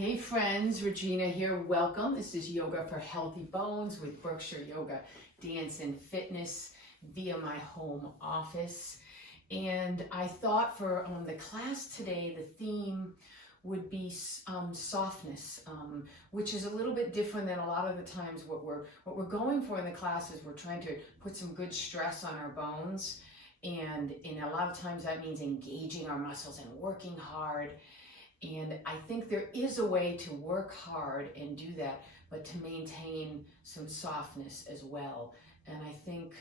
Hey friends, Regina here. Welcome. This is Yoga for Healthy Bones with Burgio Yoga, Dance and Fitness via my home office. And I thought for the class today, the theme would be softness, which is a little bit different than a lot of the times what we're going for in the class is we're trying to put some good stress on our bones. And a lot of times that means engaging our muscles and working hard. And I think there is a way to work hard and do that, but to maintain some softness as well. And I think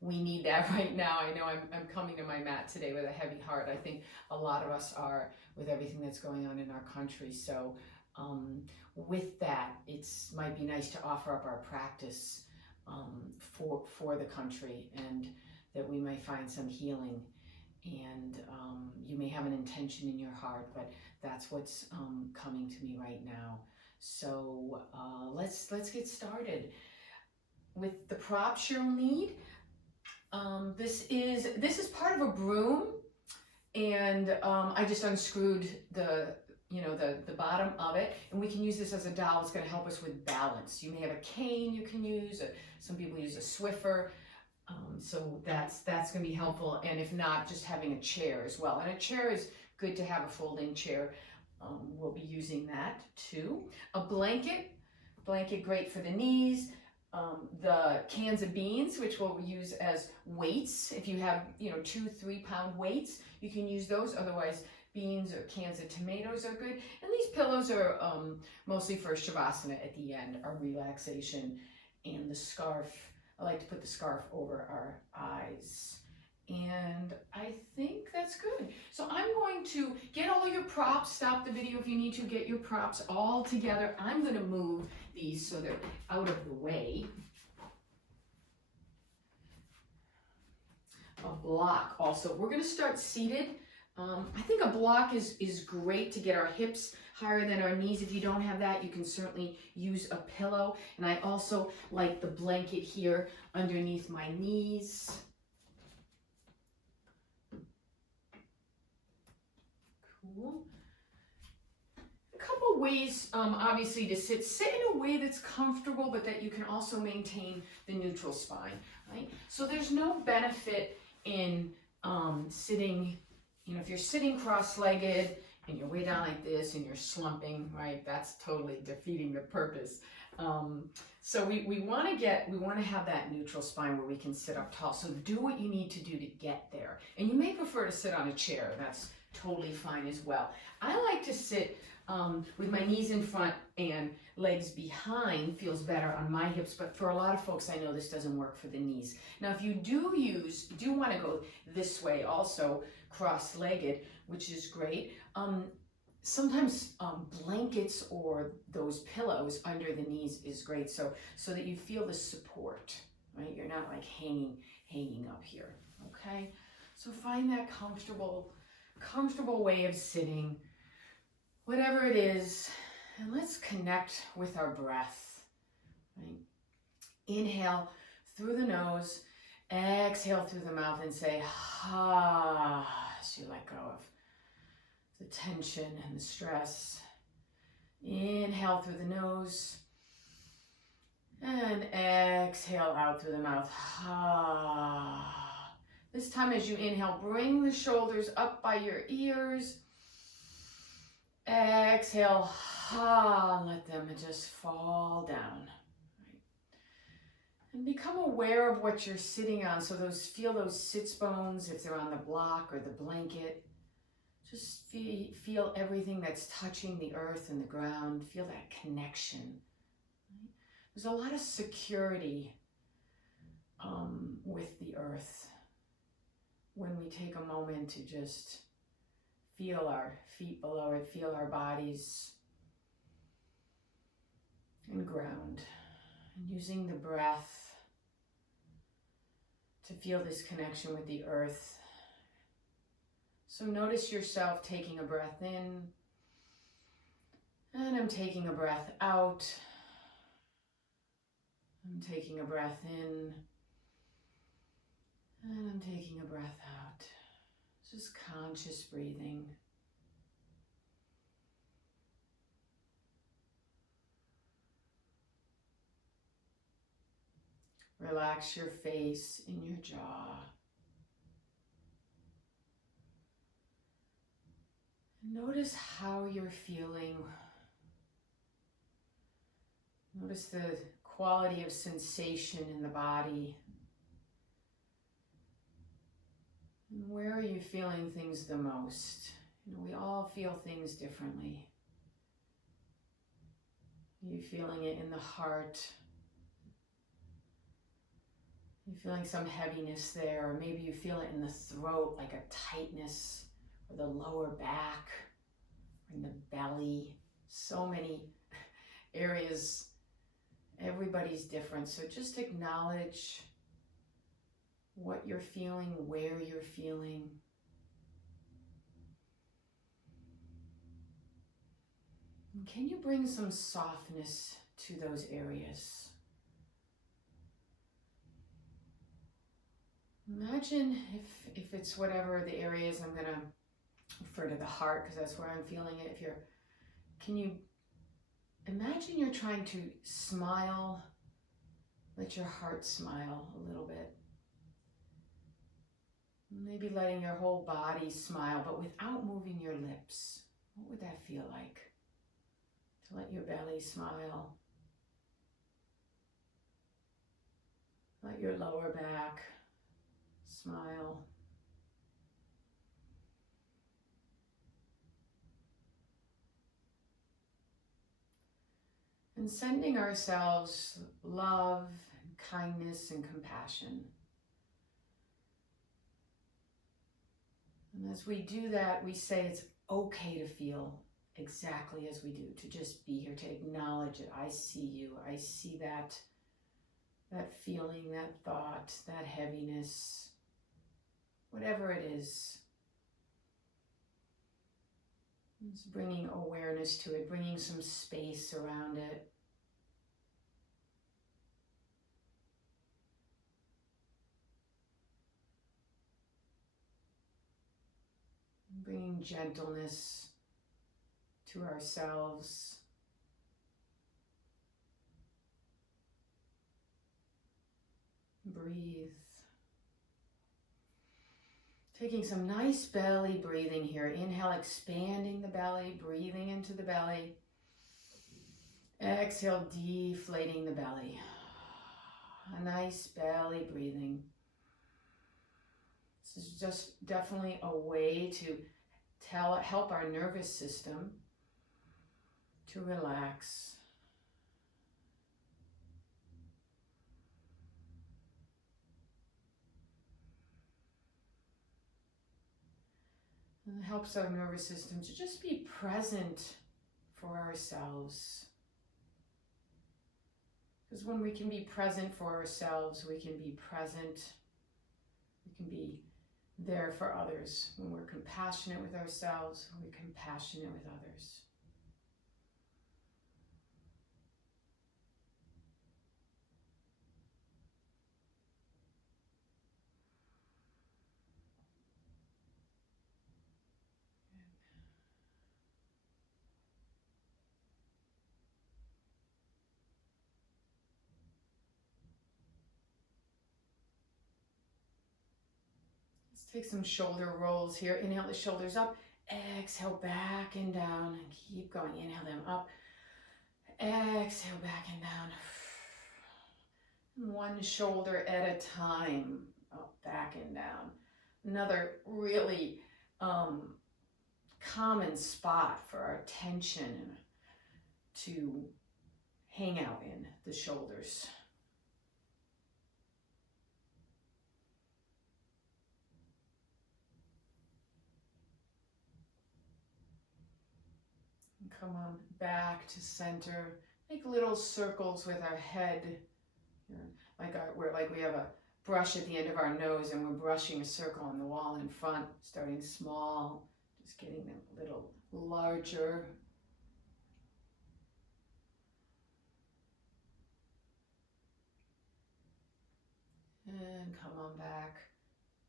we need that right now. I know I'm coming to my mat today with a heavy heart. I think a lot of us are with everything that's going on in our country. So with that, it's might be nice to offer up our practice for the country, and that we might find some healing. And you may have an intention in your heart, but that's what's coming to me right now. So let's get started with the props you'll need. This is part of a broom, and I just unscrewed the bottom of it, and we can use this as a dowel. It's going to help us with balance. You may have a cane you can use. Some people use a Swiffer. So that's going to be helpful, and if not, just having a chair as well. And a chair is good to have, a folding chair. We'll be using that too. A blanket great for the knees. The cans of beans, which we'll use as weights. If you have 2-3 pound weights, you can use those. Otherwise, beans or cans of tomatoes are good. And these pillows are mostly for Shavasana at the end, our relaxation. And the scarf, I like to put the scarf over our eyes. And I think that's good. So I'm going to get all your props. Stop the video if you need to. Get your props all together. I'm going to move these so they're out of the way. A block also. We're going to start seated. I think a block is great to get our hips higher than our knees. If you don't have that, you can certainly use a pillow. And I also like the blanket here underneath my knees. Cool. A couple ways, obviously, to sit in a way that's comfortable, but that you can also maintain the neutral spine, right? So there's no benefit in sitting. If you're sitting cross-legged and you're way down like this and you're slumping, right, that's totally defeating the purpose. So we want to have that neutral spine where we can sit up tall. So do what you need to do to get there. And you may prefer to sit on a chair. That's totally fine as well. I like to sit with my knees in front and legs behind. Feels better on my hips, but for a lot of folks, I know this doesn't work for the knees. Now, if you do want to go this way also, cross-legged, which is great. Sometimes blankets or those pillows under the knees is great, so that you feel the support, right? You're not like hanging up here, okay? So find that comfortable way of sitting, whatever it is, and let's connect with our breath, right? Inhale through the nose, exhale through the mouth, and say, ha, as you let go of the tension and the stress. Inhale through the nose, and exhale out through the mouth, ha. This time as you inhale, bring the shoulders up by your ears. Exhale, ha, and let them just fall down. And become aware of what you're sitting on. So feel those sits bones, if they're on the block or the blanket. Just feel everything that's touching the earth and the ground. Feel that connection. There's a lot of security with the earth when we take a moment to just feel our feet below it, feel our bodies, and ground. And using the breath to feel this connection with the earth. So notice yourself taking a breath in, and I'm taking a breath out. I'm taking a breath in, and I'm taking a breath out. Just conscious breathing. Relax your face and your jaw. Notice how you're feeling. Notice the quality of sensation in the body. And where are you feeling things the most? You know, we all feel things differently. Are you feeling it in the heart? Are you feeling some heaviness there? Or maybe you feel it in the throat, like a tightness, or the lower back, or in the belly. So many areas. Everybody's different. So just acknowledge what you're feeling, where you're feeling. And can you bring some softness to those areas? Imagine if it's whatever the areas, I'm going to refer to the heart because that's where I'm feeling it. Can you imagine you're trying to smile, let your heart smile a little bit. Maybe letting your whole body smile, but without moving your lips. What would that feel like? To let your belly smile. Let your lower back smile. And sending ourselves love, and kindness, and compassion. And as we do that, we say it's okay to feel exactly as we do, to just be here, to acknowledge it. I see you. I see that feeling, that thought, that heaviness, whatever it is. It's bringing awareness to it, bringing some space around it. Bringing gentleness to ourselves. Breathe. Taking some nice belly breathing here. Inhale, expanding the belly, breathing into the belly. Exhale, deflating the belly. A nice belly breathing. This is just definitely a way to help our nervous system to relax. And it helps our nervous system to just be present for ourselves. Because when we can be present for ourselves, we can be present, we can be there for others. When we're compassionate with ourselves, we're compassionate with others. Let's take some shoulder rolls here. Inhale the shoulders up. Exhale back and down. And keep going. Inhale them up. Exhale back and down. One shoulder at a time. Up, back and down. Another really common spot for our tension to hang out in, the shoulders. And come on back to center. Make little circles with our head. Like we have a brush at the end of our nose and we're brushing a circle on the wall in front, starting small, just getting them a little larger. And come on back.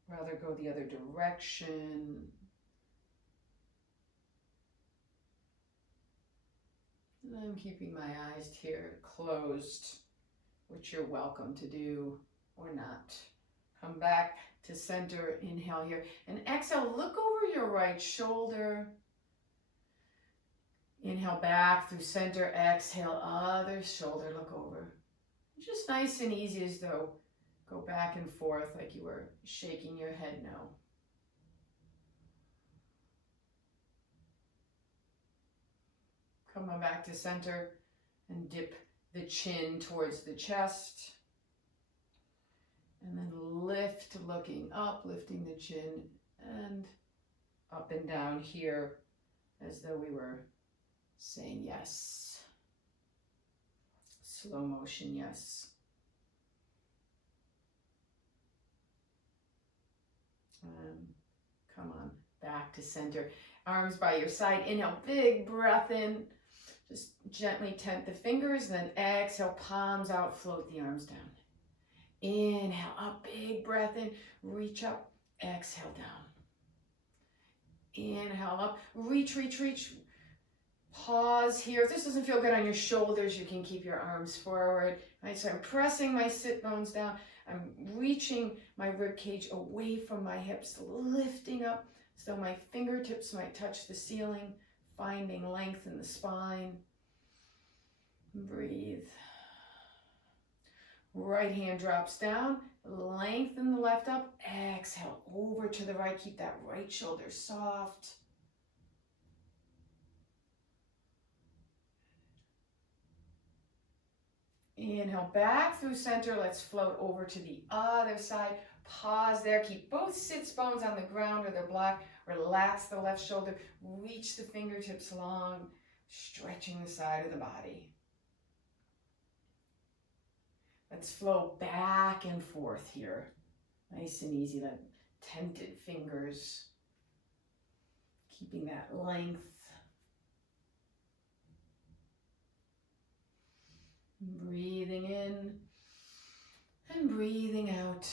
Rather go the other direction. And I'm keeping my eyes here closed, which you're welcome to do. or not. Come back to center, inhale here, and exhale, look over your right shoulder. Inhale back through center, exhale, other shoulder, look over. Just nice and easy as though go back and forth like you were shaking your head no. Come on back to center and dip the chin towards the chest. And then lift, looking up, lifting the chin and up and down here as though we were saying yes. Slow motion, yes. Come on, back to center. Arms by your side. Inhale, big breath in. Just gently tent the fingers, then exhale, palms out, float the arms down. Inhale, up, big breath in, reach up, exhale down. Inhale up, reach, reach, reach. Pause here. If this doesn't feel good on your shoulders, you can keep your arms forward. Right, so I'm pressing my sit bones down. I'm reaching my rib cage away from my hips, lifting up so my fingertips might touch the ceiling, finding length in the spine. Breathe. Right hand drops down, lengthen the left up, exhale over to the right, keep that right shoulder soft. Inhale back through center, let's float over to the other side. Pause there, keep both sits bones on the ground or they're blocked. Relax the left shoulder, reach the fingertips long, stretching the side of the body. Let's flow back and forth here. Nice and easy, that tented fingers, keeping that length. Breathing in and breathing out.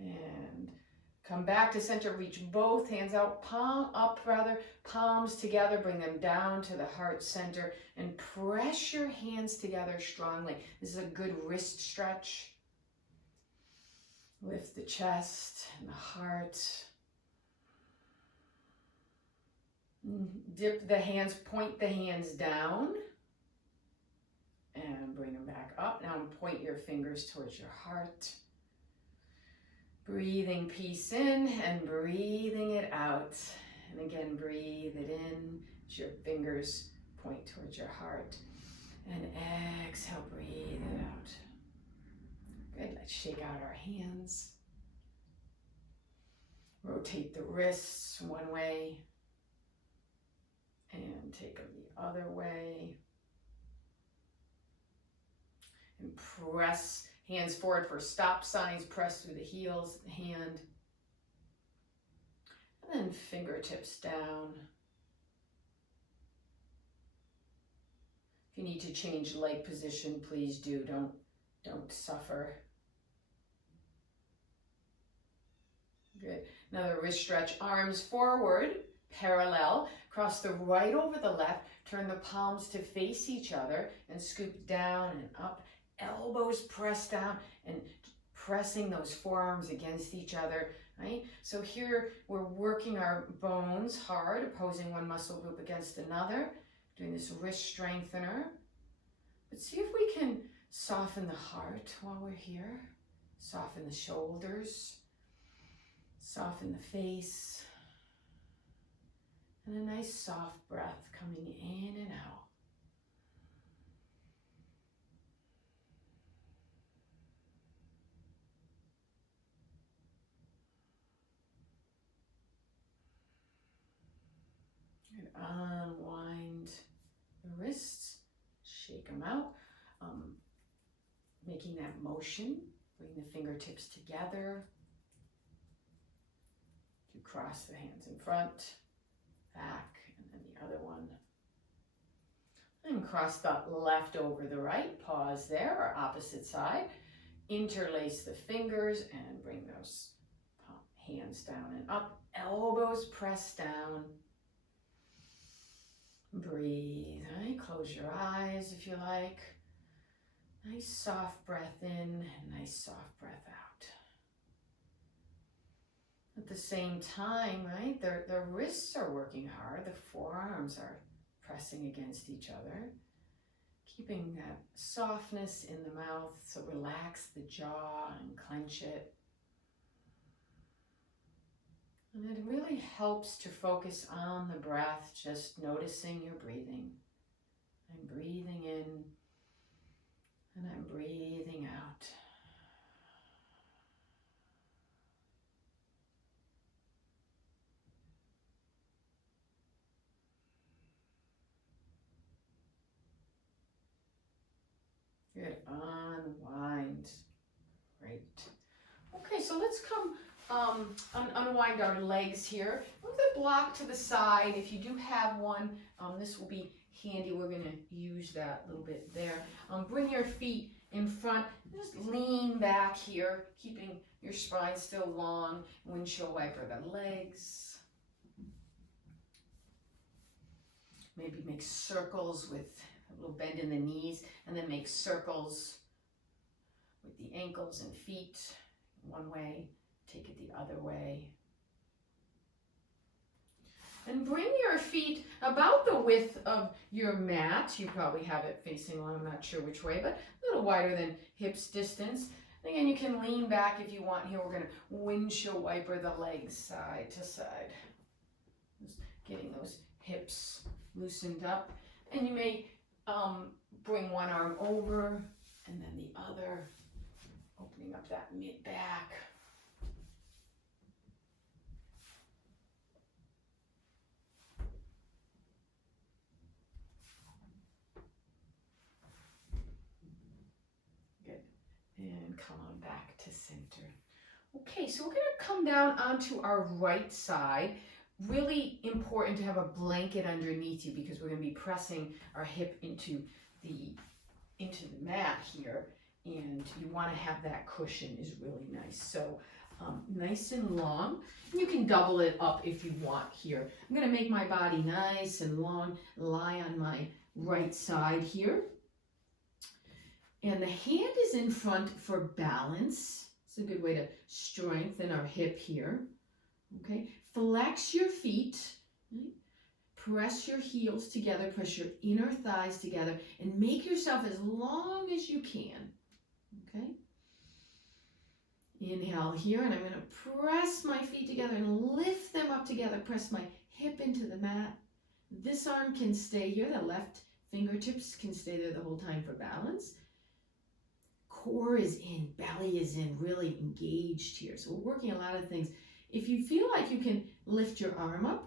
And come back to center, reach both hands out, palm up rather, palms together, bring them down to the heart center and press your hands together strongly. This is a good wrist stretch. Lift the chest and the heart. Dip the hands, point the hands down and bring them back up. Now point your fingers towards your heart. Breathing peace in and breathing it out. And again, breathe it in as your fingers point towards your heart. And exhale, breathe it out. Good, let's shake out our hands. Rotate the wrists one way. And take them the other way. And press hands forward for stop signs. Press through the heels, the hand. And then fingertips down. If you need to change leg position, please do. Don't suffer. Good. Another wrist stretch. Arms forward, parallel. Cross the right over the left, turn the palms to face each other and scoop down and up. Elbows press down and pressing those forearms against each other, right? So here we're working our bones hard, opposing one muscle group against another, doing this wrist strengthener. But see if we can soften the heart while we're here. Soften the shoulders, soften the face. And a nice soft breath coming in and out. And unwind the wrists, shake them out. Making that motion, bring the fingertips together. You cross the hands in front. Back, and then the other one. And cross the left over the right. Pause there, or opposite side. Interlace the fingers and bring those hands down and up. Elbows press down. Breathe, right? Close your eyes if you like. Nice soft breath in and nice soft breath out. At the same time, right, their wrists are working hard. The forearms are pressing against each other. Keeping that softness in the mouth, so relax the jaw and clench it. And it really helps to focus on the breath, just noticing your breathing. I'm breathing in and I'm breathing out. Good, unwind. Great. Okay, so let's come unwind our legs here. Move the block to the side. If you do have one, this will be handy. We're going to use that a little bit there. Bring your feet in front. Just lean back here, keeping your spine still long. Windshield wiper the legs. Maybe make circles with a little bend in the knees, and then make circles with the ankles and feet one way, take it the other way. And bring your feet about the width of your mat. You probably have it facing on, I'm not sure which way, but a little wider than hips distance. Again, you can lean back if you want here. We're going to windshield wiper the legs side to side. Just getting those hips loosened up. And you may bring one arm over and then the other, opening up that mid-back. Good. And come on back to center. Okay, so we're going to come down onto our right side. Really important to have a blanket underneath you because we're going to be pressing our hip into the mat here, and you want to have that cushion is really nice. So nice and long. You can double it up if you want here. I'm going to make my body nice and long, lie on my right side here. And the hand is in front for balance. It's a good way to strengthen our hip here. Okay, flex your feet, right? Press your heels together, press your inner thighs together, and make yourself as long as you can. Okay, inhale here, and I'm going to press my feet together and lift them up together, press my hip into the mat. This arm can stay here, the left fingertips can stay there the whole time for balance. Core is in, belly is in, really engaged here. So we're working a lot of things. If you feel like you can lift your arm up,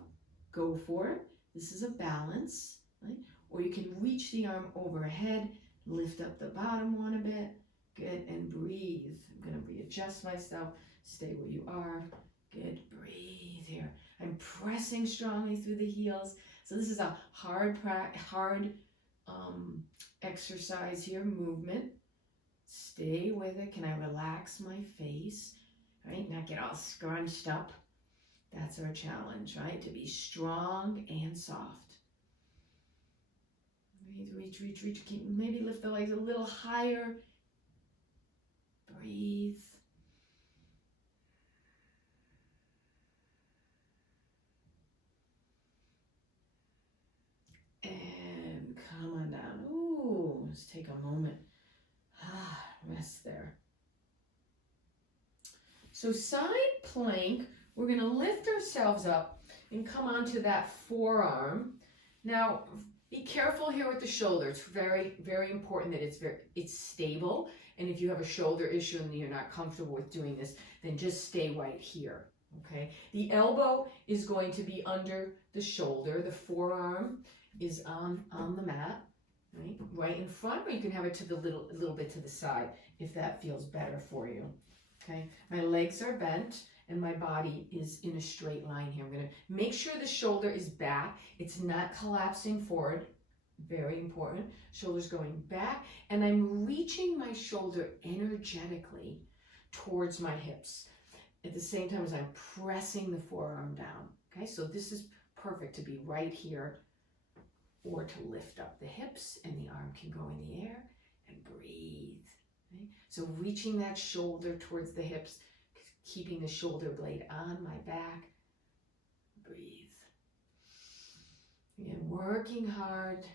go for it. This is a balance, right? Or you can reach the arm overhead, lift up the bottom one a bit. Good, and breathe. I'm going to readjust myself. Stay where you are. Good, breathe here. I'm pressing strongly through the heels. So this is a hard exercise here, movement. Stay with it. Can I relax my face? Right, not get all scrunched up. That's our challenge, right? To be strong and soft. Breathe, reach. Maybe lift the legs a little higher. Breathe. And come on down. Ooh, let's take a moment. Rest there. So side plank, we're going to lift ourselves up and come onto that forearm. Now, be careful here with the shoulder. It's very, very important that it's stable. And if you have a shoulder issue and you're not comfortable with doing this, then just stay right here. Okay. The elbow is going to be under the shoulder. The forearm is on the mat, right in front, or you can have it to the little bit to the side if that feels better for you. Okay, my legs are bent and my body is in a straight line here. I'm going to make sure the shoulder is back. It's not collapsing forward. Very important. Shoulders going back, and I'm reaching my shoulder energetically towards my hips at the same time as I'm pressing the forearm down. Okay, so this is perfect to be right here or to lift up the hips, and the arm can go in the air, and breathe. Okay? So reaching that shoulder towards the hips, keeping the shoulder blade on my back. Breathe. Again, working hard,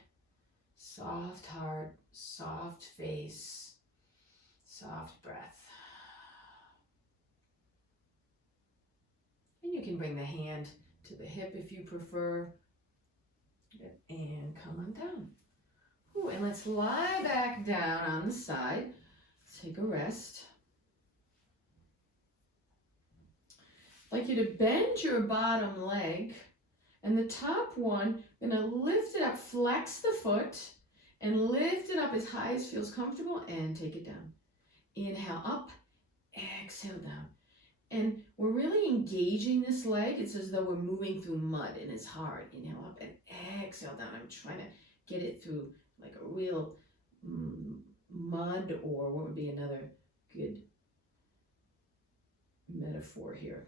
soft heart, soft face, soft breath. And you can bring the hand to the hip if you prefer. And come on down. Ooh, and let's lie back down on the side. Let's take a rest. I'd like you to bend your bottom leg, and the top one, I'm going to lift it up, flex the foot, and lift it up as high as feels comfortable, and take it down. Inhale up, exhale down. And we're really engaging this leg. It's as though we're moving through mud, and it's hard. Inhale up and exhale down. I'm trying to get it through like a real mud, or what would be another good metaphor here?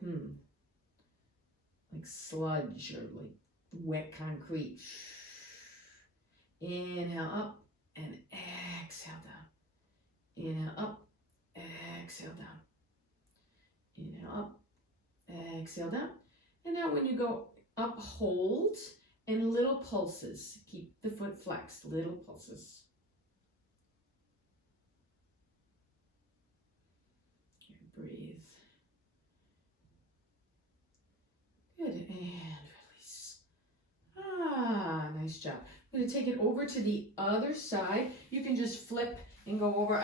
Like sludge or like wet concrete. Inhale up and exhale down. Inhale up, exhale down. Inhale up, exhale down. And now when you go up, hold, and little pulses. Keep the foot flexed, little pulses. Breathe. Good, and release. Nice job. I'm going to take it over to the other side. You can just flip and go over.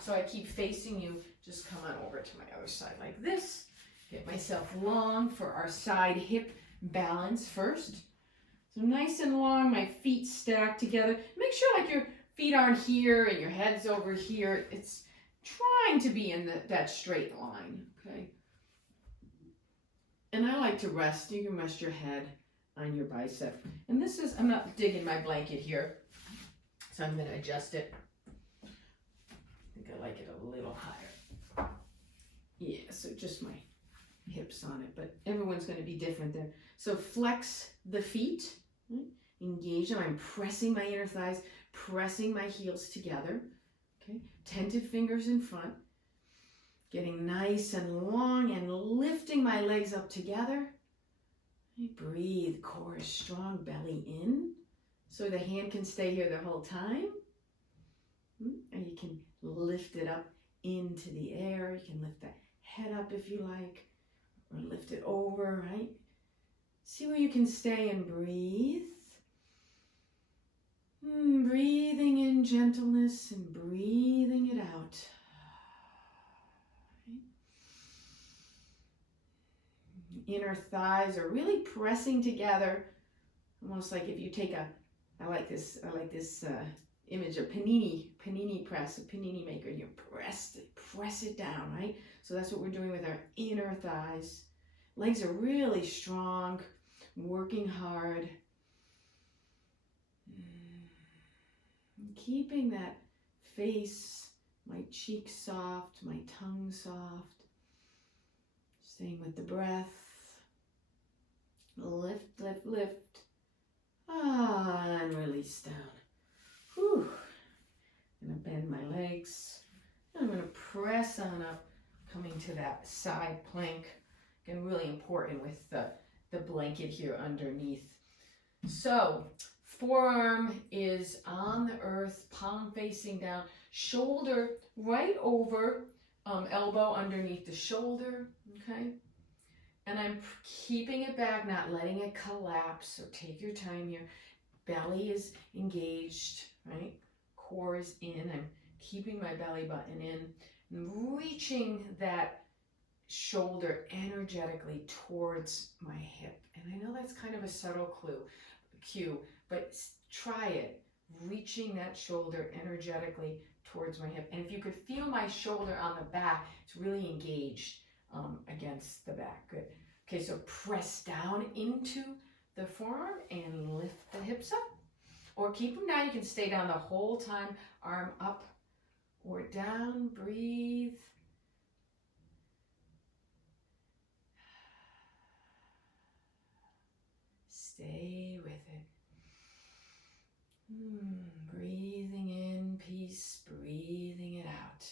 So I keep facing you, just come on over to my other side like this. Get myself long for our side hip balance first. So nice and long, my feet stacked together. Make sure like your feet aren't here and your head's over here. It's trying to be in that straight line, okay? And I like to rest. You can rest your head on your bicep. And this is, I'm not digging my blanket here, so I'm going to adjust it. I think I like it a little higher. Yeah, so just my hips on it, but everyone's going to be different there. So flex the feet, right? Engage them. I'm pressing my inner thighs, pressing my heels together. Okay, tented fingers in front, getting nice and long and lifting my legs up together. Breathe, core is strong, belly in, so the hand can stay here the whole time. And you can lift it up into the air. You can lift the head up if you like, or lift it over, right? See where you can stay and breathe. Breathing in gentleness and breathing it out. Inner thighs are really pressing together, almost like if you take I like this image of panini press, a panini maker. You press it down, right? So that's what we're doing with our inner thighs. Legs are really strong, working hard. Keeping that face, my cheeks soft, my tongue soft. Staying with the breath. Lift, lift, lift. And release down. Whew. I'm going to bend my legs. I'm going to press on up, coming to that side plank. Again, really important with the blanket here underneath. So, forearm is on the earth, palm facing down, shoulder right over, elbow underneath the shoulder, okay? And I'm keeping it back, not letting it collapse, so take your time here. Belly is engaged, right? Core is in. I'm keeping my belly button in, and reaching that shoulder energetically towards my hip. And I know that's kind of a subtle cue, but try it. Reaching that shoulder energetically towards my hip. And if you could feel my shoulder on the back, it's really engaged against the back. Good. Okay, so press down into the forearm and lift the hips up. Or keep them down. You can stay down the whole time. Arm up or down. Breathe. Stay with it. Breathing in peace, breathing it out.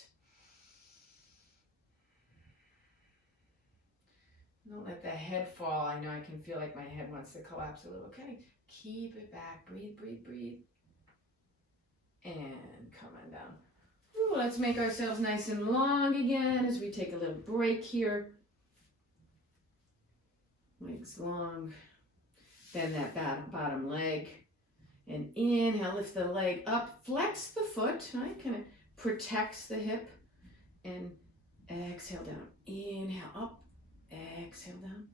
Don't let the head fall. I know I can feel like my head wants to collapse a little. Okay, keep it back. Breathe, breathe, breathe. And come on down. Ooh, let's make ourselves nice and long again as we take a little break here. Legs long. Bend that bottom leg. And inhale, lift the leg up. Flex the foot, right? Kind of protects the hip. And exhale down. Inhale up. Exhale down.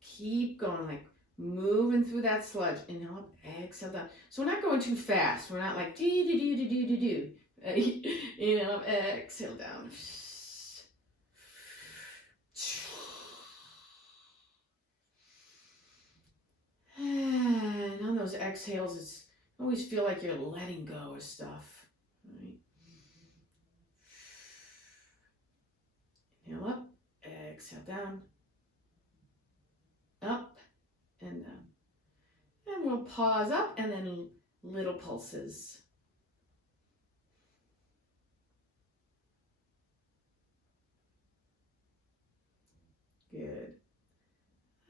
Keep going, like moving through that sludge. Inhale up, exhale down. So we're not going too fast. We're not like do. Inhale up, exhale down. And on those exhales, it's always feel like you're letting go of stuff. Right? Inhale up. Exhale down, up and down. And we'll pause up and then little pulses. Good.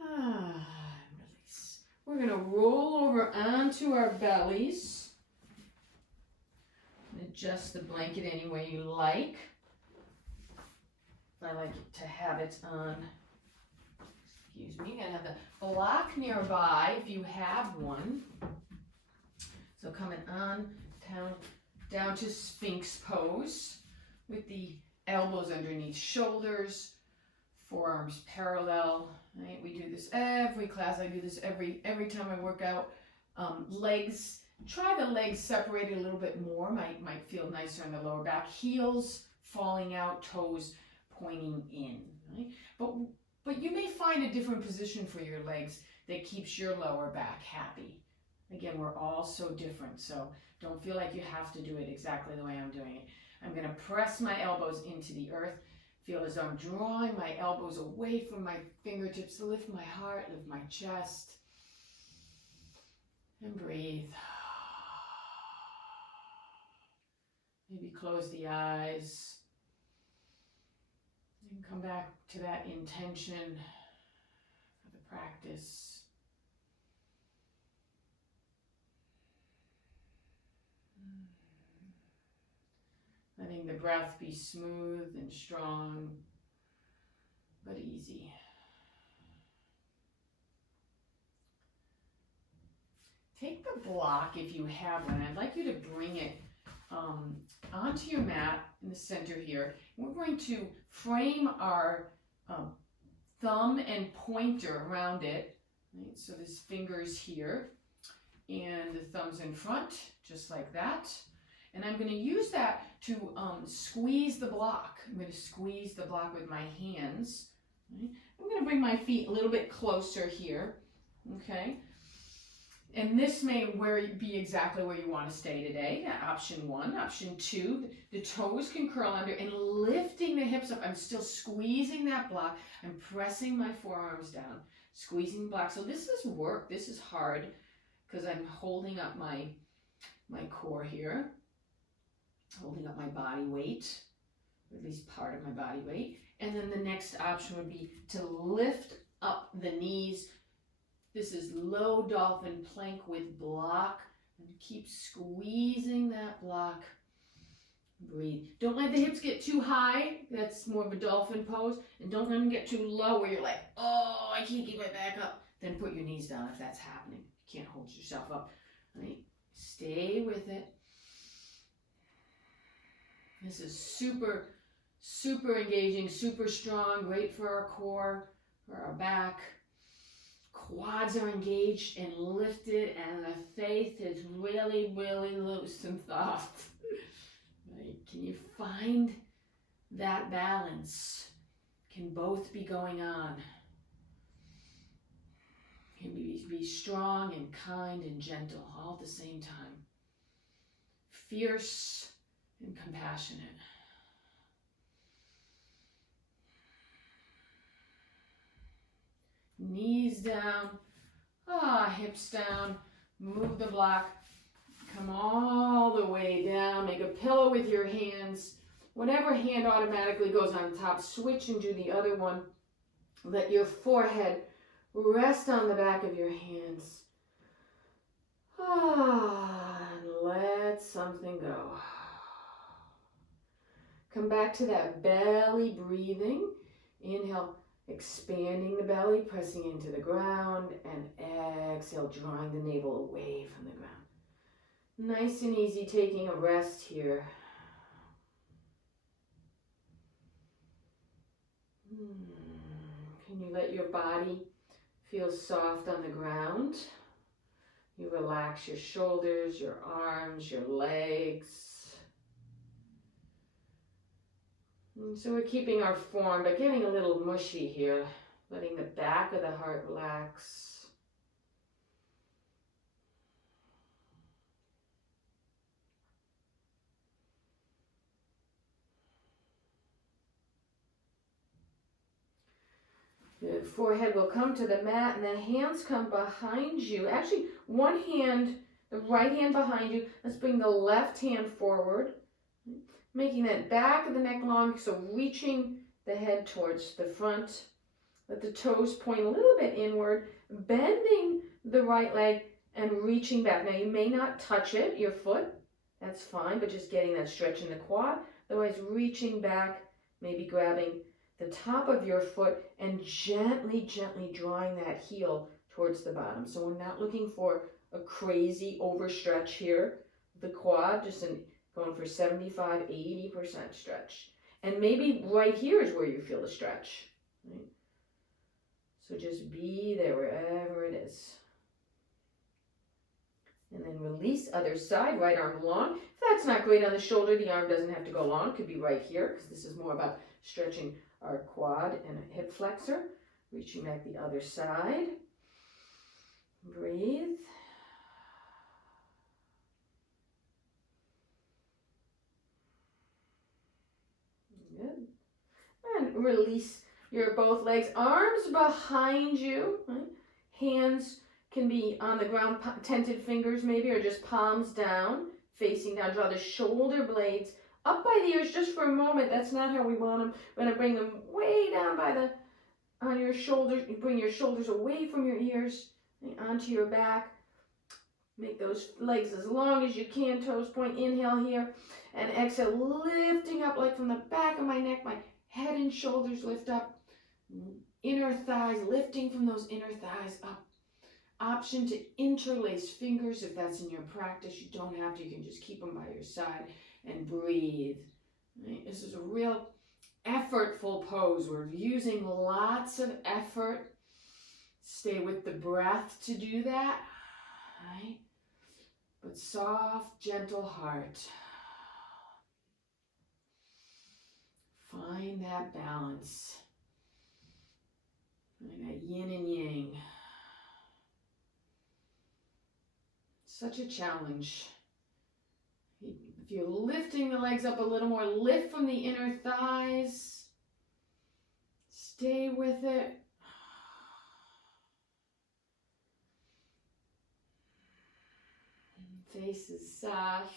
Release. We're going to roll over onto our bellies. Adjust the blanket any way you like. I like to have it on, excuse me, and have the block nearby if you have one. So coming on down to Sphinx pose with the elbows underneath shoulders, forearms parallel. Right? We do this every class. I do this every time I work out. Legs, try the legs separated a little bit more. Might feel nicer in the lower back. Heels falling out, toes pointing in, right? But you may find a different position for your legs that keeps your lower back happy. Again, we're all so different, so don't feel like you have to do it exactly the way I'm doing it. I'm going to press my elbows into the earth. Feel as though I'm drawing my elbows away from my fingertips to lift my heart, lift my chest, and breathe. Maybe close the eyes. And come back to that intention for the practice. Letting the breath be smooth and strong, but easy. Take the block if you have one. I'd like you to bring it onto your mat in the center here. We're going to frame our thumb and pointer around it. Right? So this finger's here and the thumb's in front, just like that. And I'm going to use that to squeeze the block. I'm going to squeeze the block with my hands. Right? I'm going to bring my feet a little bit closer here. Okay. And this may be exactly where you want to stay today. Option 1. Option 2, the toes can curl under and lifting the hips up. I'm still squeezing that block. I'm pressing my forearms down, squeezing the block. So this is work. This is hard because I'm holding up my core here, holding up my body weight, or at least part of my body weight. And then the next option would be to lift up the knees. This is low dolphin plank with block. And keep squeezing that block. Breathe. Don't let the hips get too high. That's more of a dolphin pose. And don't let them get too low where you're like, oh, I can't get my back up. Then put your knees down if that's happening. You can't hold yourself up. Right? Stay with it. This is super, super engaging, super strong. Great for our core, for our back. Quads are engaged and lifted, and the face is really, really loose and soft. Right? Can you find that balance? Can both be going on? Can we be strong and kind and gentle all at the same time? Fierce and compassionate. Knees down, hips down, move the block, Come all the way down. Make a pillow with your hands. Whatever hand automatically goes on top, switch and do the other one. Let your forehead rest on the back of your hands. And let something go. Come back to that belly breathing. Inhale, expanding the belly, pressing into the ground, and exhale, drawing the navel away from the ground. Nice and easy, taking a rest here. Can you let your body feel soft on the ground? You relax your shoulders, your arms, your legs. And so we're keeping our form, but getting a little mushy here. Letting the back of the heart relax. The forehead will come to the mat and the hands come behind you. Actually, one hand, the right hand behind you. Let's bring the left hand forward. Making that back of the neck long, so reaching the head towards the front. Let the toes point a little bit inward. Bending the right leg and reaching back. Now you may not touch it, your foot. That's fine, but just getting that stretch in the quad. Otherwise, reaching back, maybe grabbing the top of your foot and gently, gently drawing that heel towards the bottom. So we're not looking for a crazy overstretch here. The quad, just going for 75, 80% stretch. And maybe right here is where you feel the stretch. Right? So just be there wherever it is. And then release, other side, right arm long. If that's not great on the shoulder, the arm doesn't have to go long. It could be right here, because this is more about stretching our quad and hip flexor. Reaching back the other side. Breathe. Good. And release your both legs. Arms behind you. Right? Hands can be on the ground, tented fingers maybe, or just palms down, facing down. Draw the shoulder blades up by the ears just for a moment. That's not how we want them. We're going to bring them way down on your shoulders. You bring your shoulders away from your ears and onto your back. Make those legs as long as you can. Toes point. Inhale here. And exhale, lifting up like from the back of my neck. My head and shoulders lift up. Inner thighs, lifting from those inner thighs up. Option to interlace fingers if that's in your practice. You don't have to. You can just keep them by your side and breathe. Right? This is a real effortful pose. We're using lots of effort. Stay with the breath to do that. Right? But soft, gentle heart. Find that balance. Find that yin and yang. Such a challenge. If you're lifting the legs up a little more, lift from the inner thighs. Stay with it. Face is soft.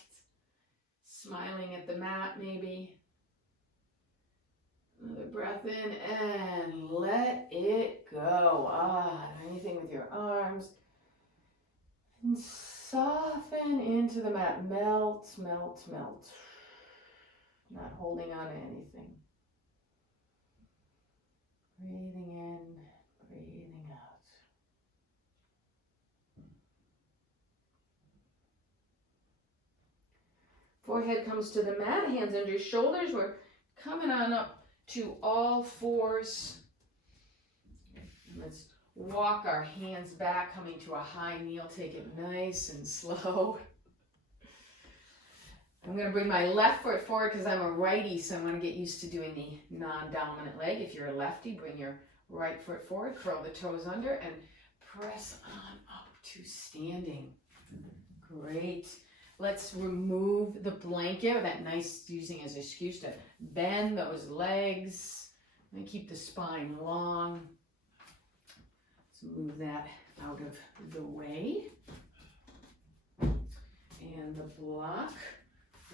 Smiling at the mat maybe. Another breath in and let it go. Anything with your arms. And soften into the mat. Melt, melt, melt. Not holding on to anything. Breathing in, breathing out. Forehead comes to the mat, hands under your shoulders. We're coming on up to all fours. Let's walk our hands back, coming to a high kneel. Take it nice and slow. I'm going to bring my left foot forward because I'm a righty, so I want to get used to doing the non-dominant leg. If you're a lefty, bring your right foot forward, curl the toes under, and press on up to standing. Great. Let's remove the blanket, that nice, using as an excuse to bend those legs and keep the spine long. Let's move that out of the way. And the block,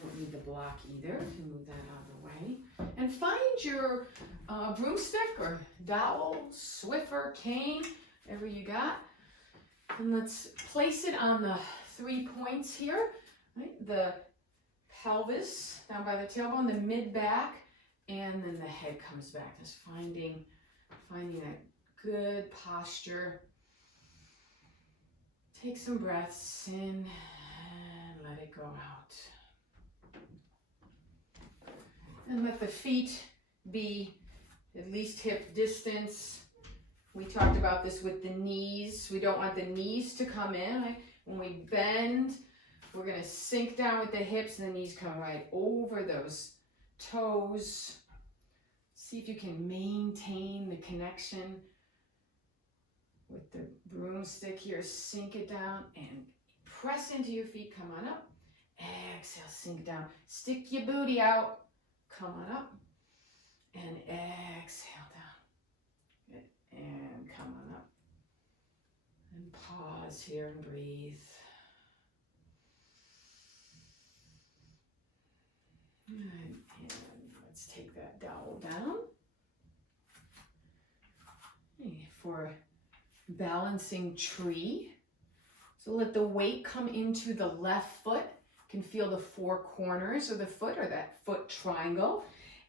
don't need the block either, you can move that out of the way. And find your broomstick or dowel, Swiffer, cane, whatever you got. And let's place it on the 3 points here, right? The pelvis down by the tailbone, the mid-back, and then the head comes back. Just finding that good posture. Take some breaths in and let it go out. And let the feet be at least hip distance. We talked about this with the knees. We don't want the knees to come in. Right? When we bend, we're going to sink down with the hips and the knees come right over those toes. See if you can maintain the connection with the broomstick here. Sink it down and press into your feet. Come on up. Exhale, sink down. Stick your booty out. Come on up. And exhale down. Good. And come on up. And pause here and breathe. And let's take that dowel down. For balancing tree. So let the weight come into the left foot. You can feel the 4 corners of the foot or that foot triangle.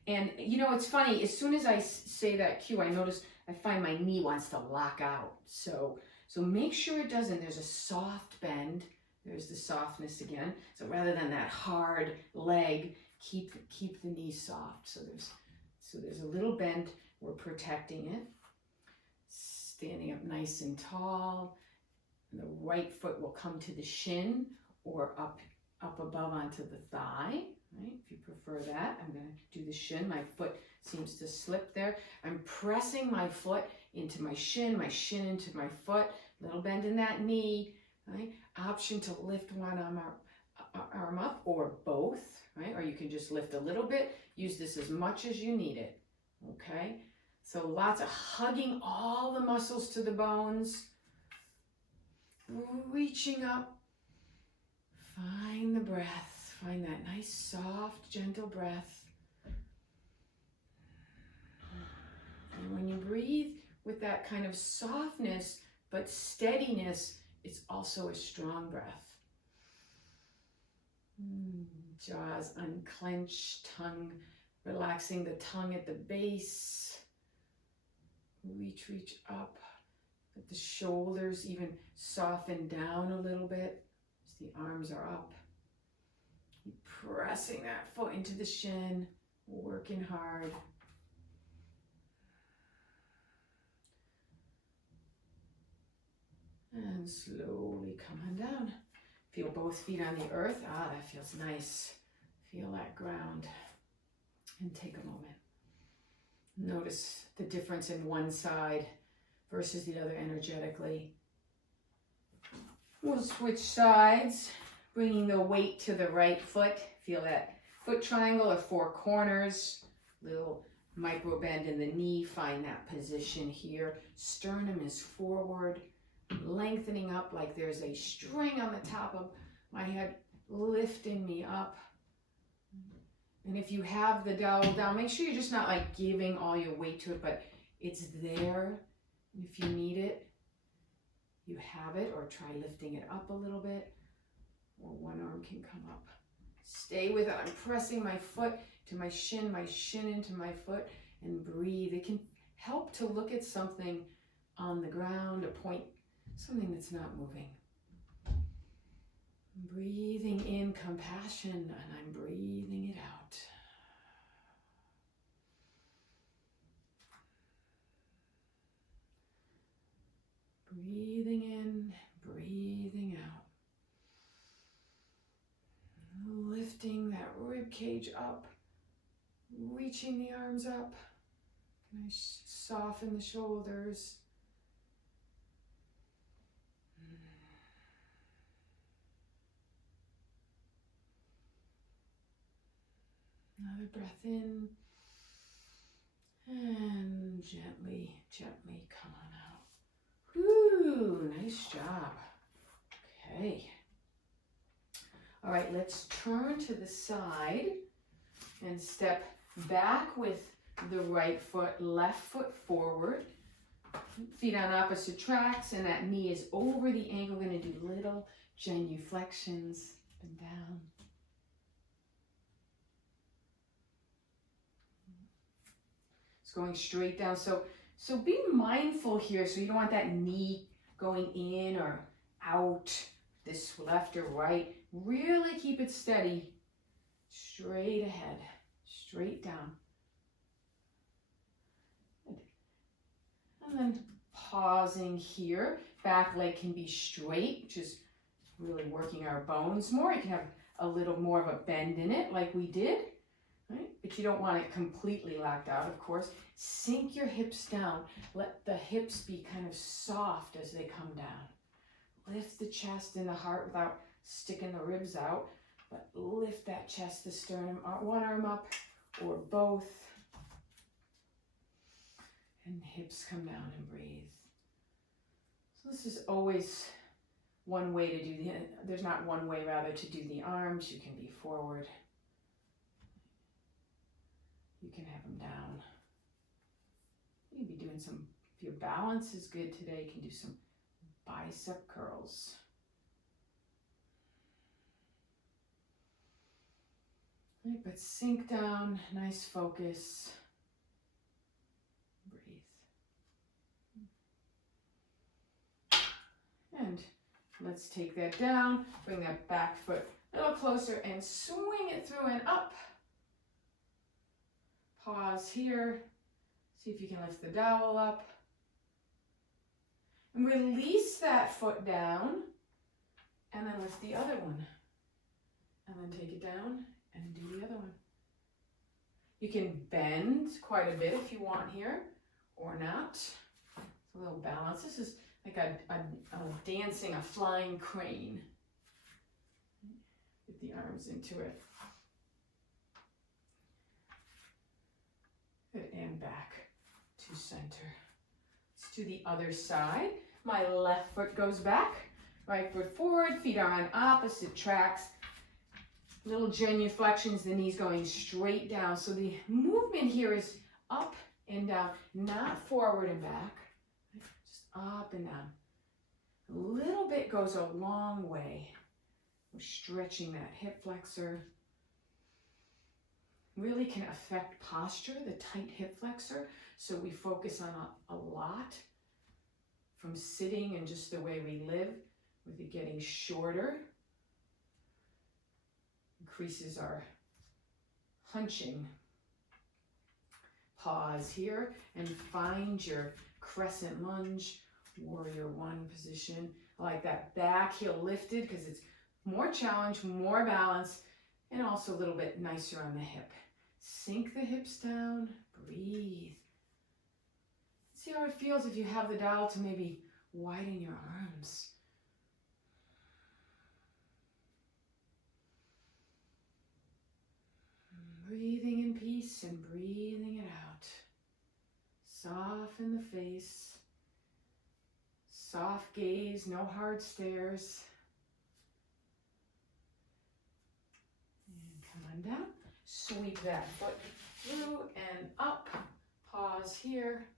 And you know, it's funny, as soon as I say that cue, I notice I find my knee wants to lock out. So make sure it doesn't. There's a soft bend. There's the softness again. So rather than that hard leg, keep the knee soft. So there's a little bend. We're protecting it. Standing up nice and tall. And the right foot will come to the shin or up above onto the thigh. Right? If you prefer that, I'm going to do the shin. My foot seems to slip there. I'm pressing my foot into my shin into my foot. Little bend in that knee. Right? Option to lift one arm up or both. Right? Or you can just lift a little bit. Use this as much as you need it. Okay? So lots of hugging all the muscles to the bones. Reaching up. Find the breath. Find that nice, soft, gentle breath. And when you breathe with that kind of softness but steadiness, it's also a strong breath. Jaws unclenched, tongue relaxing the tongue at the base. Reach up. Let the shoulders even soften down a little bit as the arms are up. Keep pressing that foot into the shin, working hard. And slowly come on down. Feel both feet on the earth. Ah, that feels nice. Feel that ground. And take a moment. Notice the difference in one side versus the other energetically. We'll switch sides, bringing the weight to the right foot. Feel that foot triangle or 4 corners. Little micro bend in the knee. Find that position here. Sternum is forward, lengthening up like there's a string on the top of my head, lifting me up. And if you have the dowel down, make sure you're just not like giving all your weight to it, but it's there. And if you need it, you have it, or try lifting it up a little bit, or one arm can come up. Stay with it. I'm pressing my foot to my shin into my foot, and breathe. It can help to look at something on the ground, a point, something that's not moving. Breathing in compassion, and I'm breathing it out. Breathing in, breathing out. Lifting that rib cage up, reaching the arms up. Can I soften the shoulders? Another breath in, and gently come on out. Whew, nice job. Okay. All right, let's turn to the side and step back with the right foot, left foot forward. Feet on opposite tracks, and that knee is over the ankle. We're going to do little genuflections up and down. It's going straight down. So be mindful here. So you don't want that knee going in or out, this left or right. Really keep it steady, straight ahead, straight down. And then pausing here. Back leg can be straight, which is really working our bones more. You can have a little more of a bend in it like we did, right? But you don't want it completely locked out, of course. Sink your hips down. Let the hips be kind of soft as they come down. Lift the chest and the heart without sticking the ribs out, but lift that chest, the sternum, one arm up or both. And hips come down and breathe. So this is always one way to do there's not one way rather to do the arms. You can be forward. You can have them down. You can be doing some, if your balance is good today, you can do some bicep curls. Right, but sink down, nice focus. And let's take that down, bring that back foot a little closer and swing it through and up. Pause here. See if you can lift the dowel up. And release that foot down and then lift the other one. And then take it down and do the other one. You can bend quite a bit if you want here or not. It's a little balance. This is like a dancing, a flying crane. Get the arms into it. Good, and back to center. Let's do the other side. My left foot goes back, right foot forward, feet are on opposite tracks. Little genuflections, the knees going straight down. So the movement here is up and down, not forward and back. Just up and down. A little bit goes a long way. We're stretching that hip flexor. Really can affect posture, the tight hip flexor. So we focus on a lot from sitting and just the way we live, with it getting shorter. Increases our hunching. Pause here and find your crescent lunge, warrior one position. I like that back heel lifted because it's more challenge, more balance, and also a little bit nicer on the hip. Sink the hips down, breathe. See how it feels if you have the dowel to maybe widen your arms. Breathing in peace and breathing it out. Soften the face. Soft gaze, no hard stares. And come on down. Sweep that foot through and up. Pause here.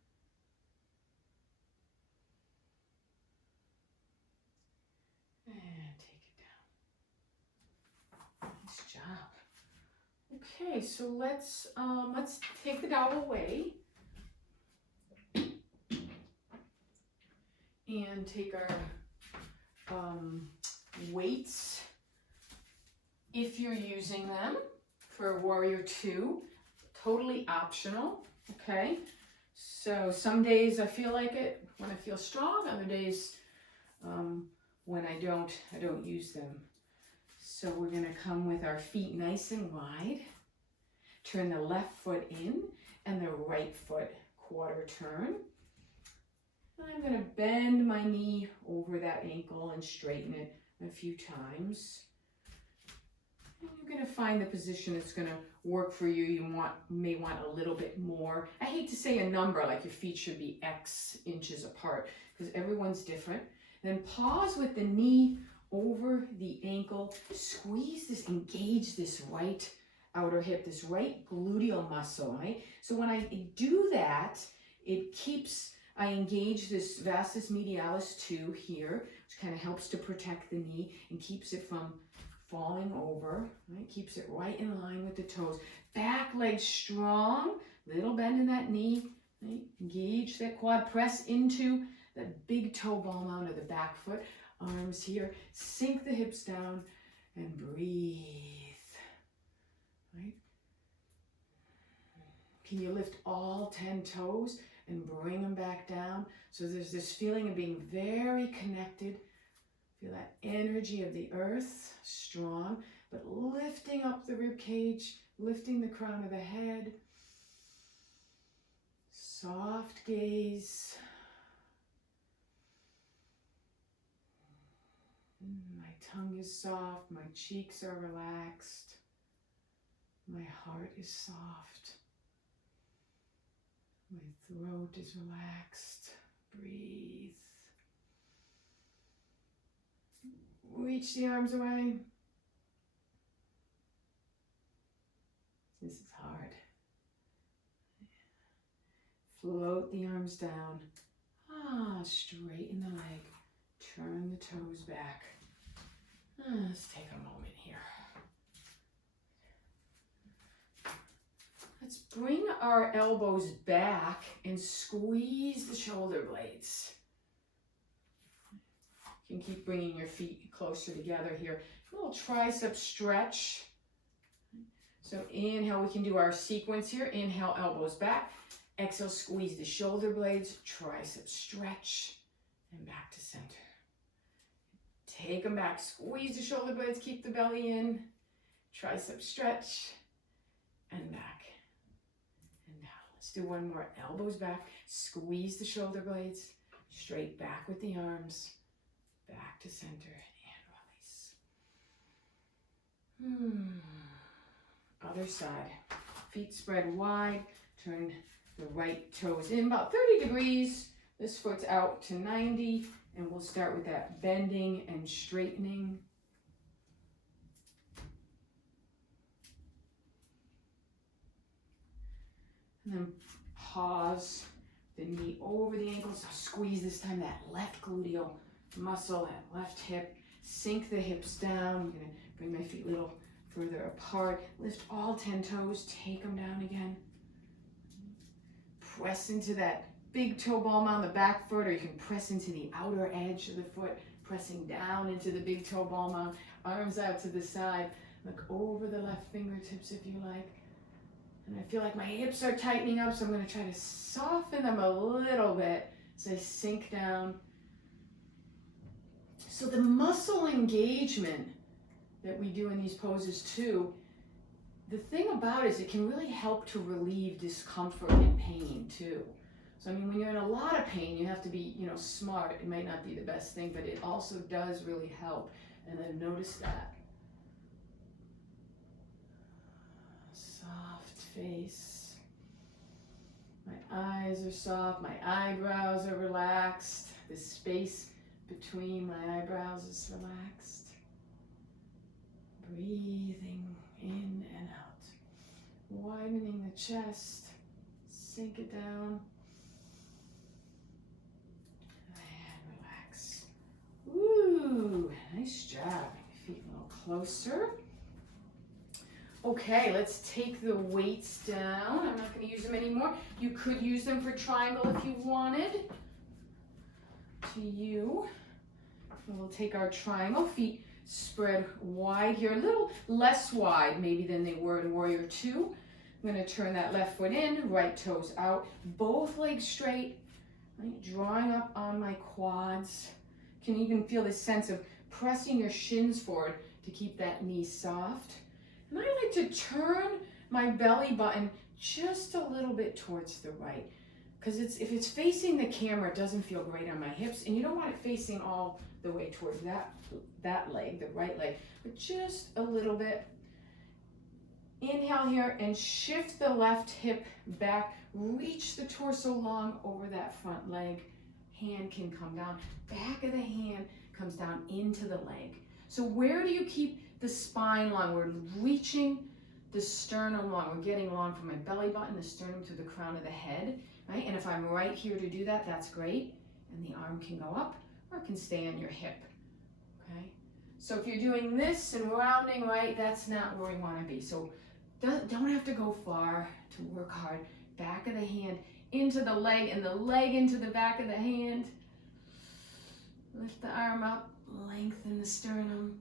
And take it down. Nice job. Okay, so let's take the dowel away and take our weights, if you're using them, for Warrior 2, totally optional, okay? So some days I feel like it when I feel strong, other days when I don't use them. So we're gonna come with our feet nice and wide, turn the left foot in and the right foot quarter turn. And I'm gonna bend my knee over that ankle and straighten it a few times. And you're gonna find the position that's gonna work for you. You may want a little bit more. I hate to say a number, like your feet should be X inches apart, because everyone's different. Then pause with the knee over the ankle. Squeeze this, engage this right outer hip, this right gluteal muscle, right? So when I do that, it keeps, I engage this vastus medialis too here, which kind of helps to protect the knee and keeps it from falling over, right? Keeps it right in line with the toes. Back leg strong, little bend in that knee, right? Engage that quad, press into that big toe ball mound of the back foot. Arms here, sink the hips down and breathe, right? Can you lift all 10 toes and bring them back down? So there's this feeling of being very connected. Feel that energy of the earth, strong, but lifting up the rib cage, lifting the crown of the head. Soft gaze. My tongue is soft, my cheeks are relaxed, my heart is soft, my throat is relaxed. Breathe. Reach the arms away. This is hard. Float the arms down. Straighten the leg. Turn the toes back. Let's take a moment here. Let's bring our elbows back and squeeze the shoulder blades. You can keep bringing your feet closer together here. A little tricep stretch. So inhale, we can do our sequence here. Inhale, elbows back. Exhale, squeeze the shoulder blades. Tricep stretch and back to center. Take them back, squeeze the shoulder blades, keep the belly in, tricep stretch, and back, and down. Let's do one more, elbows back, squeeze the shoulder blades, straight back with the arms, back to center, and release. Other side, feet spread wide, turn the right toes in about 30 degrees, this foot's out to 90, and we'll start with that bending and straightening. And then pause the knee over the ankles. So squeeze this time that left gluteal muscle, that left hip. Sink the hips down. I'm going to bring my feet a little further apart. Lift all 10 toes. Take them down again. Press into that big toe ball mound, the back foot, or you can press into the outer edge of the foot, pressing down into the big toe ball mound. Arms out to the side. Look over the left fingertips if you like. And I feel like my hips are tightening up, so I'm going to try to soften them a little bit as I sink down. So the muscle engagement that we do in these poses too, the thing about it is it can really help to relieve discomfort and pain too. So I mean, when you're in a lot of pain, you have to be, smart. It might not be the best thing, but it also does really help. And I've noticed that. Soft face. My eyes are soft. My eyebrows are relaxed. The space between my eyebrows is relaxed. Breathing in and out. Widening the chest. Sink it down. And relax. Ooh, nice job. Make your feet a little closer. Okay, let's take the weights down. I'm not going to use them anymore. You could use them for triangle if you wanted. To you. And we'll take our triangle. Feet spread wide here. A little less wide maybe than they were in Warrior 2. I'm going to turn that left foot in, right toes out, both legs straight, right? Drawing up on my quads. You can even feel this sense of pressing your shins forward to keep that knee soft. And I like to turn my belly button just a little bit towards the right, because if it's facing the camera, it doesn't feel great on my hips, and you don't want it facing all the way towards that leg, the right leg, but just a little bit. Inhale here and shift the left hip back. Reach the torso long over that front leg. Hand can come down. Back of the hand comes down into the leg. So where do you keep the spine long? We're reaching the sternum long. We're getting long from my belly button, the sternum to the crown of the head, right? And if I'm right here to do that, that's great. And the arm can go up or it can stay on your hip, okay? So if you're doing this and rounding, right, that's not where we want to be. So don't have to go far to work hard. Back of the hand into the leg and the leg into the back of the hand. Lift the arm up, lengthen the sternum.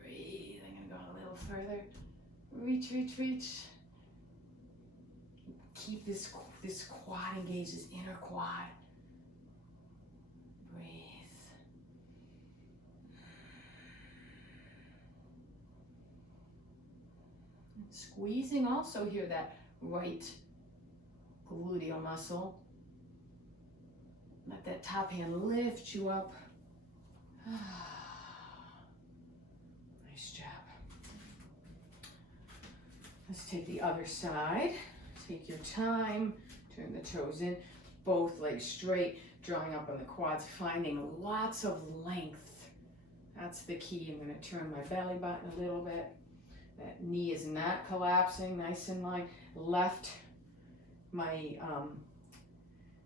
Breathe. I'm going to go a little further. Reach, reach, reach. Keep this quad engaged, this inner quad. Breathe. Squeezing also here that right gluteal muscle. Let that top hand lift you up. Nice job. Let's take the other side. Take your time. Turn the toes in. Both legs straight. Drawing up on the quads. Finding lots of length. That's the key. I'm going to turn my belly button a little bit. That knee is not collapsing. Nice and line. My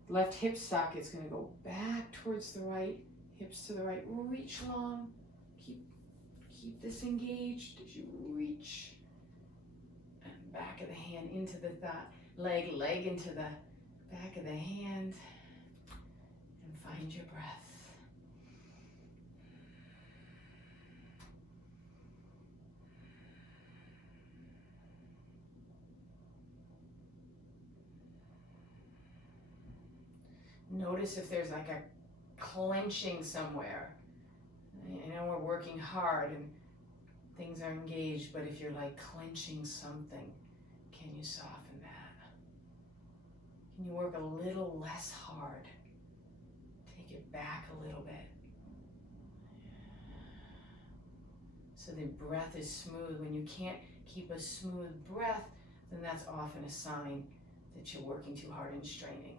left hip socket is going to go back towards the right. Hips to the right. Reach long. Keep this engaged as you reach. And back of the hand into the thigh. Leg into the back of the hand. And find your breath. Notice if there's like a clenching somewhere. I know we're working hard and things are engaged, but if you're like clenching something, can you soften that? Can you work a little less hard? Take it back a little bit. So the breath is smooth. When you can't keep a smooth breath, then that's often a sign that you're working too hard and straining.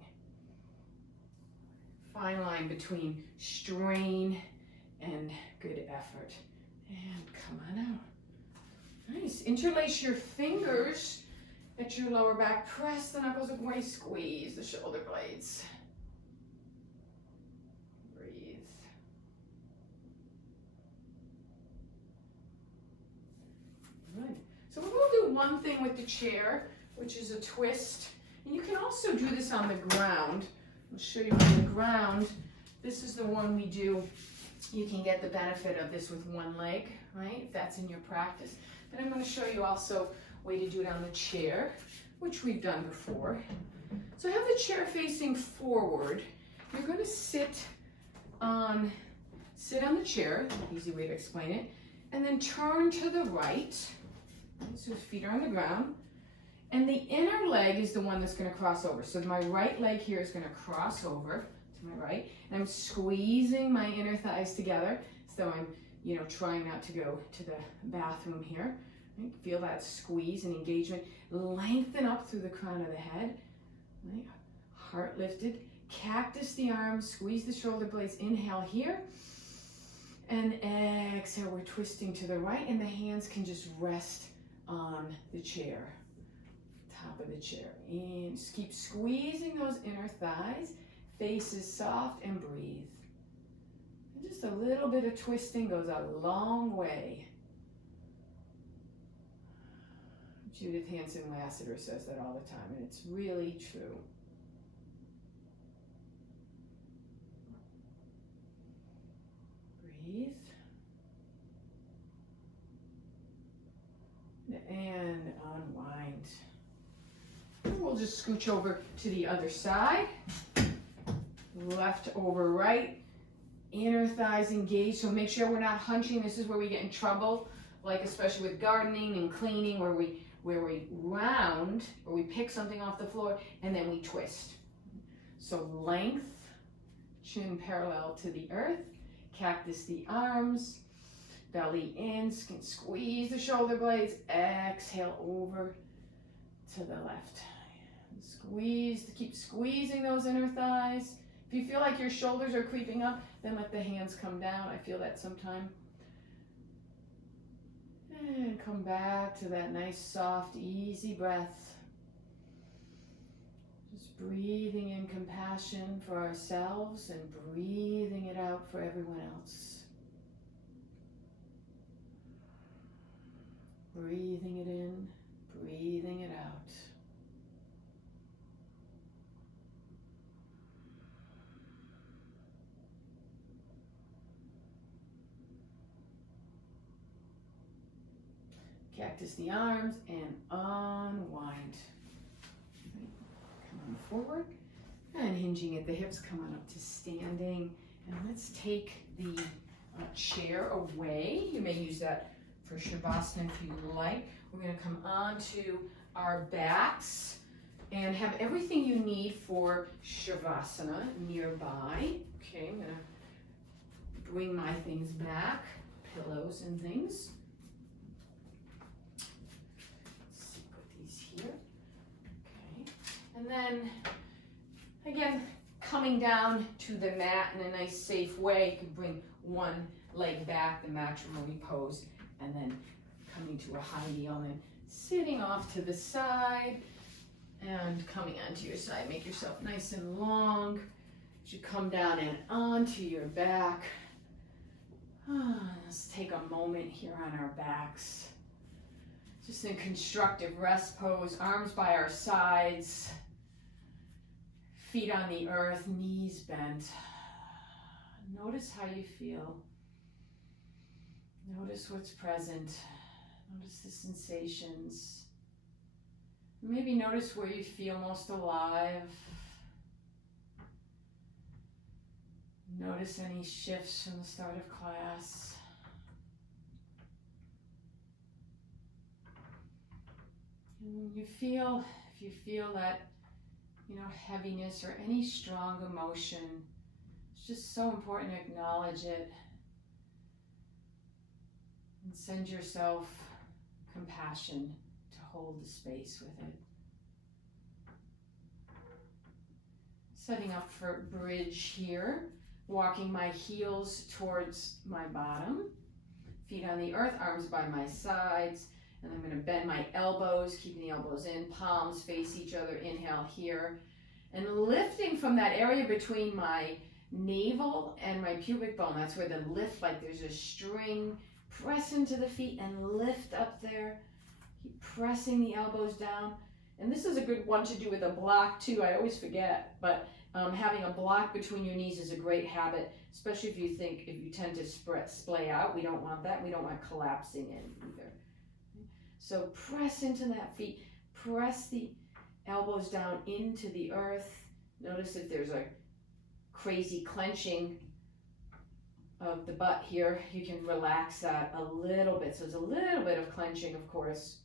Fine line between strain and good effort. And come on out. Nice. Interlace your fingers at your lower back. Press the knuckles away. Squeeze the shoulder blades. Breathe. Good. So we're going to do one thing with the chair, which is a twist. And you can also do this on the ground. I'll show you on the ground. This is the one we do. You can get the benefit of this with one leg, right? If that's in your practice. Then I'm going to show you also a way to do it on the chair, which we've done before. So I have the chair facing forward. You're going to sit on the chair, easy way to explain it, and then turn to the right. So feet are on the ground. And the inner leg is the one that's going to cross over. So my right leg here is going to cross over to my right. And I'm squeezing my inner thighs together. So I'm, trying not to go to the bathroom here. Right? Feel that squeeze and engagement. Lengthen up through the crown of the head. Right? Heart lifted. Cactus the arms. Squeeze the shoulder blades. Inhale here. And exhale. We're twisting to the right. And the hands can just rest on the chair. Top of the chair. And just keep squeezing those inner thighs. Face is soft and breathe. And just a little bit of twisting goes a long way. Judith Hanson Lassiter says that all the time, and it's really true. Breathe. And unwind. We'll just scooch over to the other side. Left over right. Inner thighs engaged. So make sure we're not hunching. This is where we get in trouble, like especially with gardening and cleaning, where we round or we pick something off the floor and then we twist. So length, chin parallel to the earth. Cactus the arms. Belly in. Squeeze the shoulder blades. Exhale over to the left. Squeeze, keep squeezing those inner thighs. If you feel like your shoulders are creeping up, then let the hands come down. I feel that sometime. And come back to that nice, soft, easy breath. Just breathing in compassion for ourselves and breathing it out for everyone else. Breathing it in, breathing it out. Cactus the arms and unwind. Come on forward and hinging at the hips, come on up to standing. And let's take the chair away. You may use that for Shavasana if you like. We're going to come onto our backs and have everything you need for Shavasana nearby. Okay, I'm going to bring my things back, pillows and things. Here. Okay. And then again, coming down to the mat in a nice safe way. You can bring one leg back, the matrimony pose, and then coming to a high kneel and then sitting off to the side and coming onto your side. Make yourself nice and long as you come down and onto your back. Let's take a moment here on our backs. Just in constructive rest pose, arms by our sides, feet on the earth, knees bent. Notice how you feel. Notice what's present. Notice the sensations. Maybe notice where you feel most alive. Notice any shifts from the start of class. And if you feel that, heaviness or any strong emotion, it's just so important to acknowledge it and send yourself compassion to hold the space with it. Setting up for bridge here, walking my heels towards my bottom, feet on the earth, arms by my sides. And I'm going to bend my elbows, keeping the elbows in, palms face each other, inhale here. And lifting from that area between my navel and my pubic bone, that's where the lift, like there's a string, press into the feet and lift up there. Keep pressing the elbows down. And this is a good one to do with a block too, I always forget, but having a block between your knees is a great habit, especially if you tend to splay out. We don't want that, we don't want collapsing in either. So press into that feet, press the elbows down into the earth. Notice if there's a crazy clenching of the butt here, you can relax that a little bit. So there's a little bit of clenching, of course,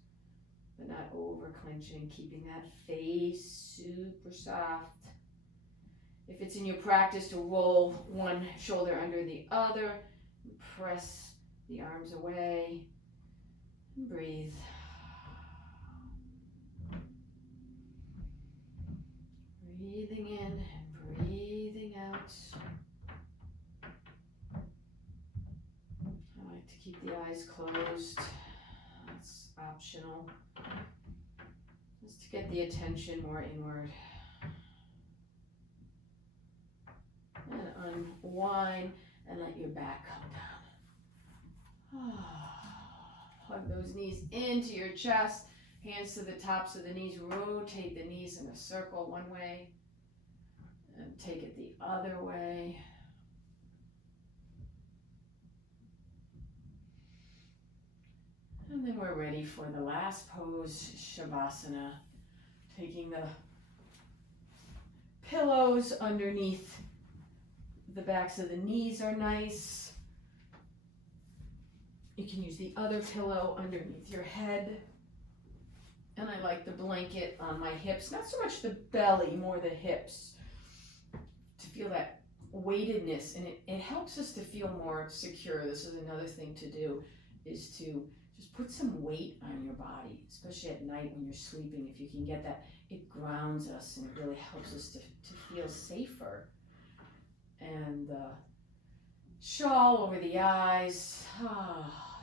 but not over clenching, keeping that face super soft. If it's in your practice to roll one shoulder under the other, press the arms away. Breathe. Breathing in and breathing out. I like to keep the eyes closed. That's optional. Just to get the attention more inward. And unwind and let your back come down. Hug those knees into your chest, hands to the tops of the knees, rotate the knees in a circle one way, and take it the other way. And then we're ready for the last pose, Shavasana, taking the pillows underneath the backs of the knees are nice. You can use the other pillow underneath your head. And I like the blanket on my hips, not so much the belly, more the hips, to feel that weightedness. And it helps us to feel more secure. This is another thing to do, is to just put some weight on your body, especially at night when you're sleeping. If you can get that, it grounds us and it really helps us to feel safer. and the shawl over the eyes.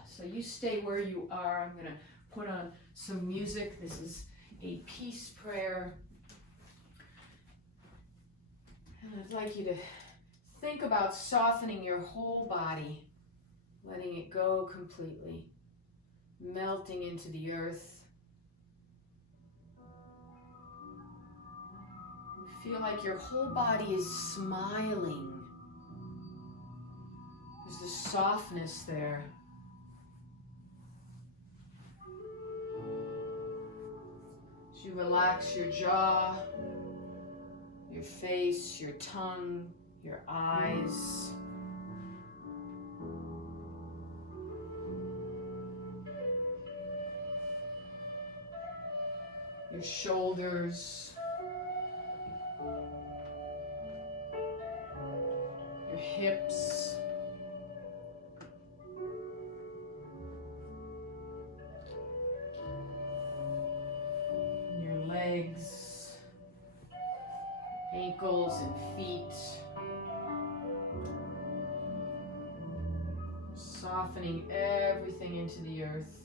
So you stay where you are. I'm going to put on some music. This is a peace prayer. And I'd like you to think about softening your whole body, letting it go completely, melting into the earth. You feel like your whole body is smiling. There's this softness there. As you relax your jaw, your face, your tongue, your eyes. Your shoulders. Your hips. Your legs. Ankles and feet. Softening everything into the earth.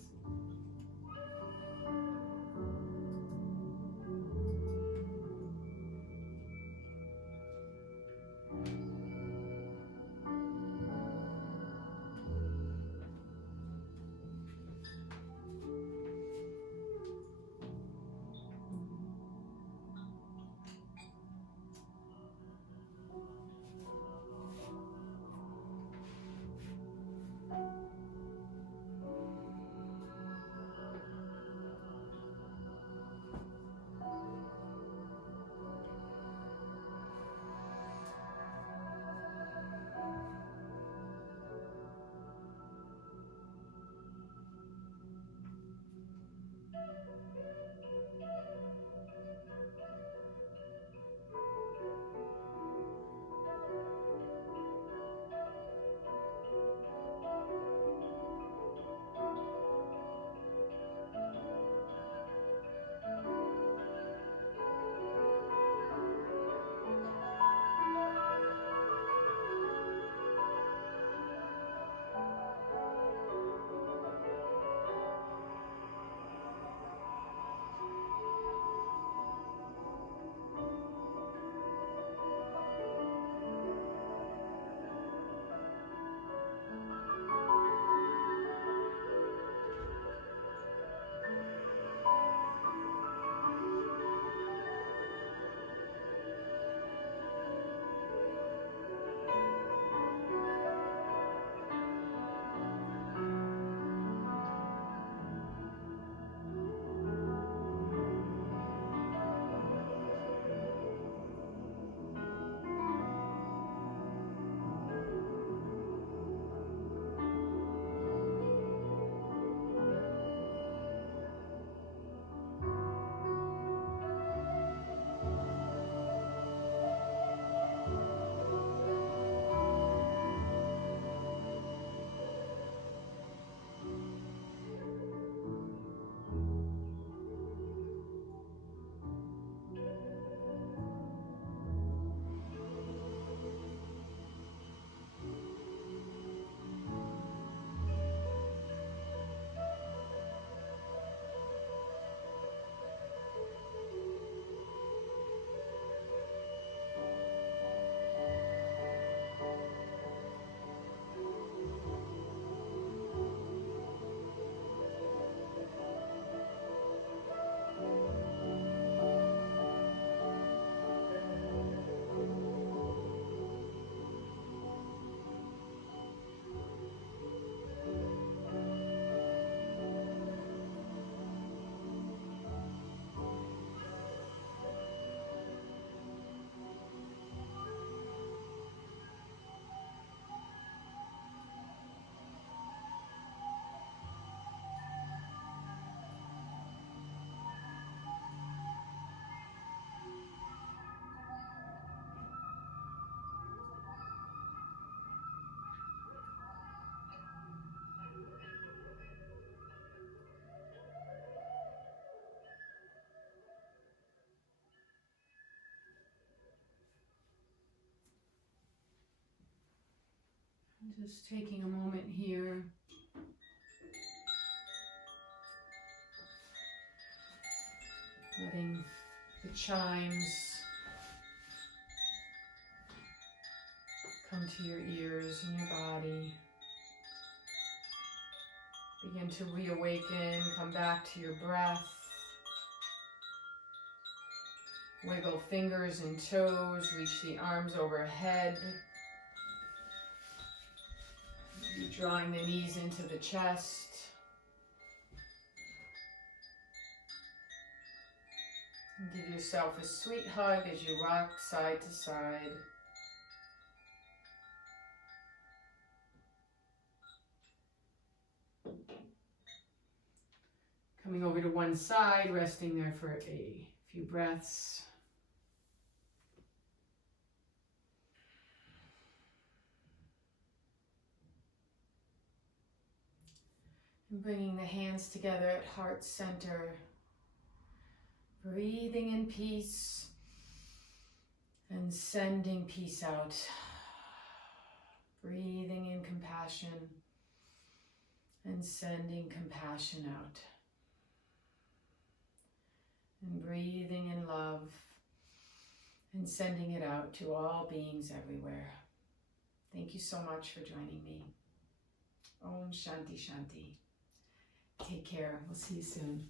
Just taking a moment here. Letting the chimes come to your ears and your body. Begin to reawaken, come back to your breath. Wiggle fingers and toes, reach the arms overhead. Maybe drawing the knees into the chest. And give yourself a sweet hug as you rock side to side. Coming over to one side, resting there for a few breaths. And bringing the hands together at heart center. Breathing in peace and sending peace out. Breathing in compassion and sending compassion out. And breathing in love and sending it out to all beings everywhere. Thank you so much for joining me. Om Shanti Shanti. Take care. We'll see you soon.